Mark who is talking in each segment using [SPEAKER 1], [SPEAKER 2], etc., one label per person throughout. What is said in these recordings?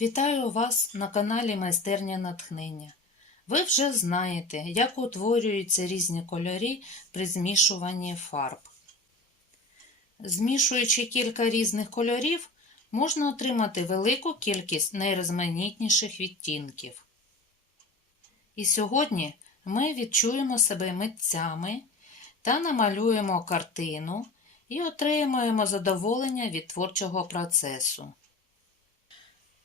[SPEAKER 1] Вітаю вас на каналі Майстерня натхнення. Ви вже знаєте, як утворюються різні кольори при змішуванні фарб. Змішуючи кілька різних кольорів, можна отримати велику кількість найрізноманітніших відтінків. І сьогодні ми відчуємо себе митцями та намалюємо картину і отримуємо задоволення від творчого процесу.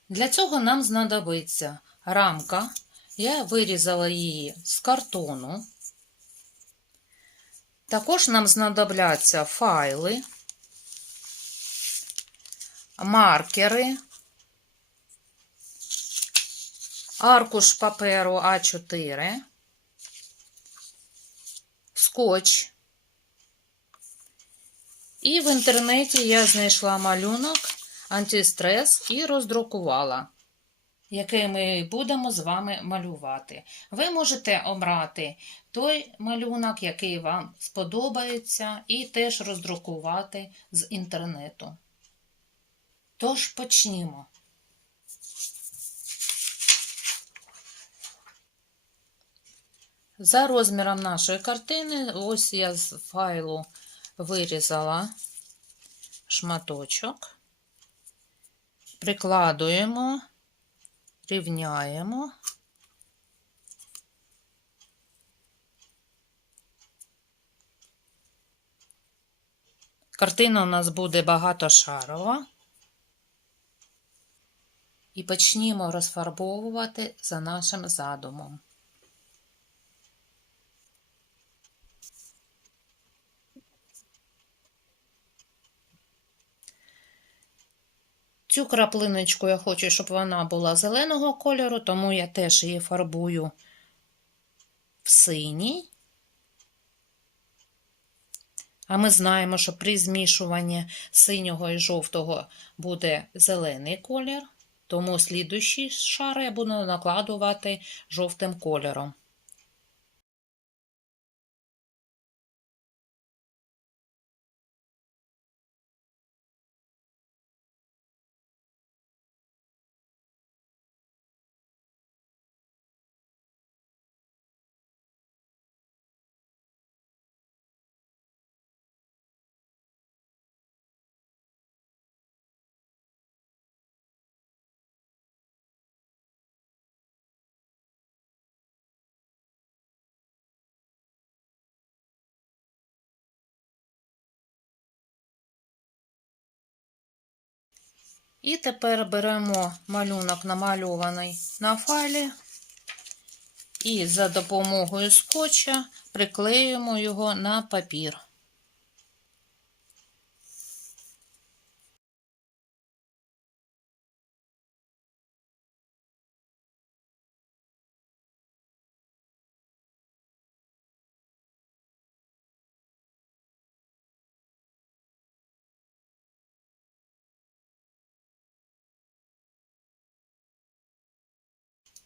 [SPEAKER 1] Для цього нам знадобиться рамка. Я вирізала її з картону. Також нам знадобляться файли, маркери, аркуш паперу А4, скотч. І в інтернеті я знайшла малюнок антистрес і роздрукувала, який ми будемо з вами малювати. Ви можете обрати той малюнок, який вам сподобається, і теж роздрукувати з інтернету. Тож почнімо. За розміром нашої картини, ось я з файлу вирізала шматочок, прикладуємо, рівняємо. Картина у нас буде багатошарова. І почнімо розфарбовувати за нашим задумом. Цю краплиночку я хочу, щоб вона була зеленого кольору, тому я теж її фарбую в синій. А ми знаємо, що при змішуванні синього і жовтого буде зелений колір, тому слідуючий шар я буду накладувати жовтим кольором. І тепер беремо малюнок намальований на файлі і за допомогою скотча приклеюємо його на папір.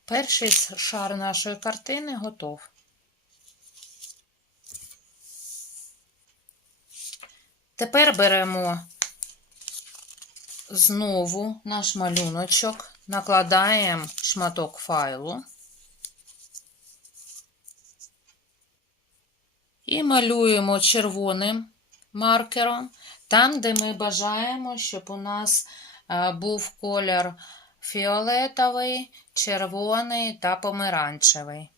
[SPEAKER 1] Перший шар нашої картини готов. Тепер беремо знову наш малюночок, накладаємо шматок файлу і малюємо червоним маркером там, де ми бажаємо, щоб у нас був колір фіолетовий, червоний та помаранчевий.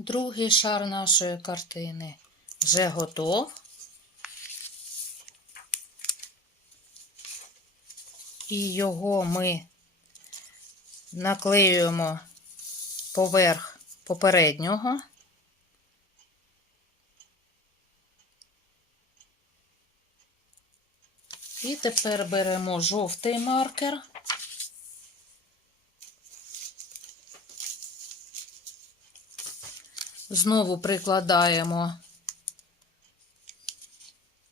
[SPEAKER 1] Другий шар нашої картини вже готов. І його ми наклеюємо поверх попереднього. І тепер беремо жовтий маркер. Знову прикладаємо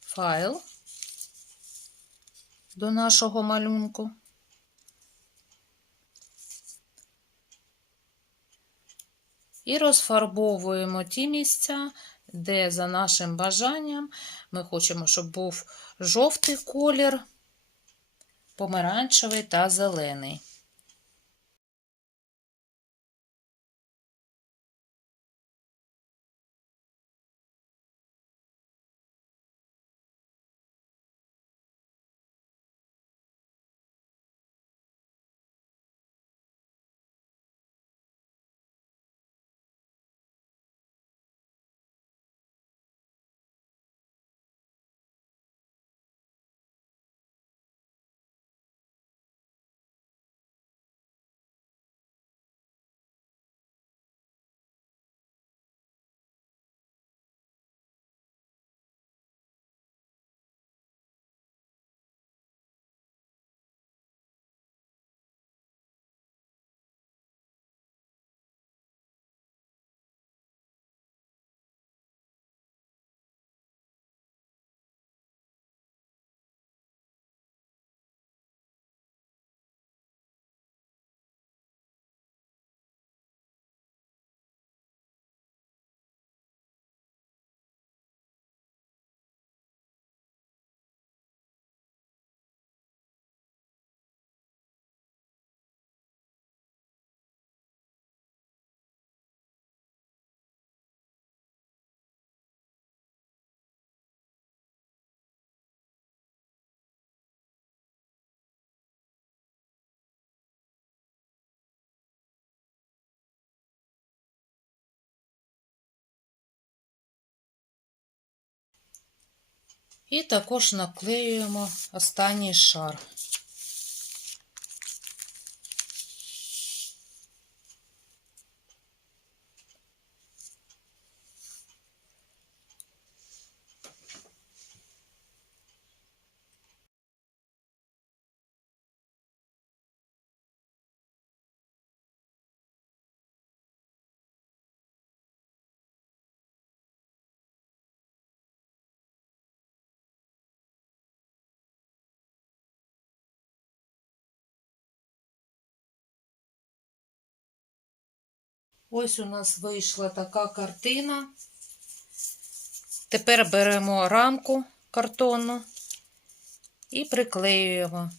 [SPEAKER 1] файл до нашого малюнку. І розфарбовуємо ті місця, де за нашим бажанням ми хочемо, щоб був жовтий колір, помаранчевий та зелений. І також наклеюємо останній шар. Ось у нас вийшла така картина. Тепер беремо рамку картонну і приклеюємо.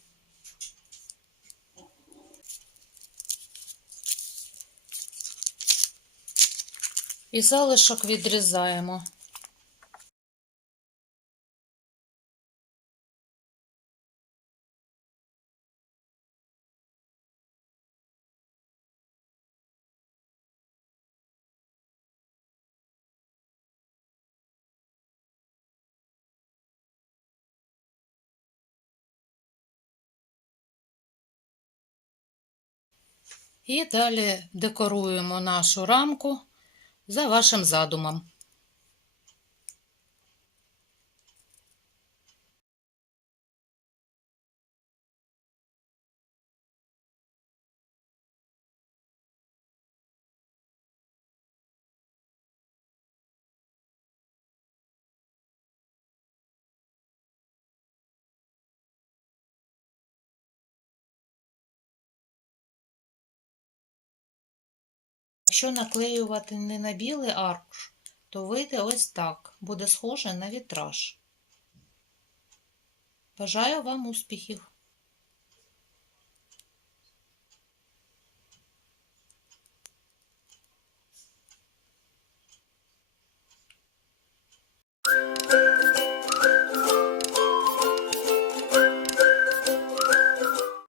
[SPEAKER 1] І залишок відрізаємо. І далі декоруємо нашу рамку за вашим задумом. Якщо наклеювати не на білий аркуш, то вийде ось так, буде схоже на вітраж. Бажаю вам успіхів!